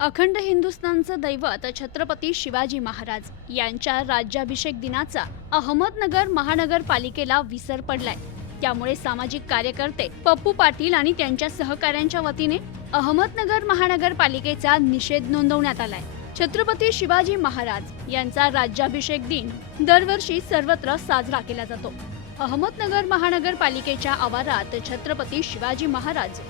अखंड हिंदुस्थानचं दैवत छत्रपती शिवाजी महाराज यांच्या राज्याभिषेक दिनाचा अहमदनगर महानगरपालिकेला विसर पडलाय. त्यामुळे सामाजिक कार्यकर्ते पप्पू पाटील आणि त्यांच्या सहकाऱ्यांच्या वतीने अहमदनगर महानगरपालिकेचा निषेध नोंदवण्यात आलाय. छत्रपती शिवाजी महाराज यांचा राज्याभिषेक दिन दरवर्षी सर्वत्र साजरा केला जातो. अहमदनगर महानगरपालिकेच्या आवारात छत्रपती शिवाजी महाराज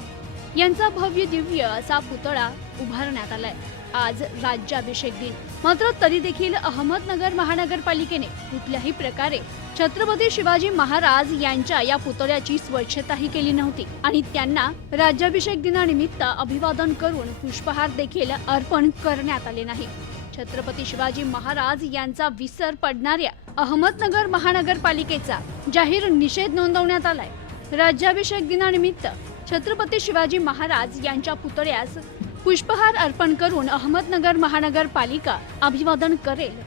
यांचा भव्य दिव्य असा पुतळा उभारण्यात आलाय. आज राज्याभिषेक दिन. मात्र तरी देखील अहमदनगर महानगरपालिकेने कुठल्याही प्रकारे छत्रपती शिवाजी महाराज यांच्या या पुतळ्याची स्वच्छताही केली नव्हती. आणि त्यांना राज्याभिषेक दिनानिमित्त अभिवादन करून पुष्पहार देखील अर्पण करण्यात आले नाही. छत्रपती शिवाजी महाराज यांचा विसर पडणाऱ्या अहमदनगर महानगरपालिकेचा जाहीर निषेध नोंदवण्यात आलाय. राज्याभिषेक दिनानिमित्त छत्रपती शिवाजी महाराज यांच्या पुतळ्यास पुष्पहार अर्पण करून अहमदनगर महानगरपालिका अभिवादन करेल.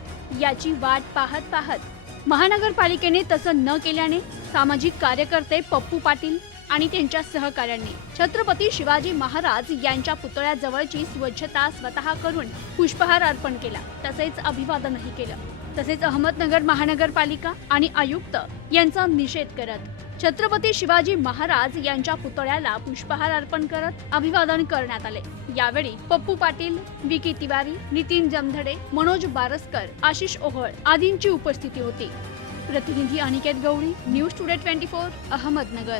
याची वाट पाहत पाहत महानगरपालिकेने तसं न केल्याने सामाजिक कार्यकर्ते पप्पू पाटील आणि त्यांच्या सहकाऱ्यांनी. छत्रपती शिवाजी महाराज यांच्या पुतळ्याजवळची स्वच्छता स्वतः करून पुष्पहार अर्पण केला. तसेच अभिवादनही केलं. तसेच अहमदनगर महानगरपालिका आणि आयुक्त यांचा निषेध करत छत्रपती शिवाजी महाराज यांच्या पुतळ्याला पुष्पहार अर्पण करत अभिवादन करण्यात आले. यावेळी पप्पू पाटील विकी तिवारी नितीन जमधडे मनोज बारसकर आशिष ओहळ आदींची उपस्थिती होती. प्रतिनिधी Aniket Gauri news today twenty four Ahmednagar.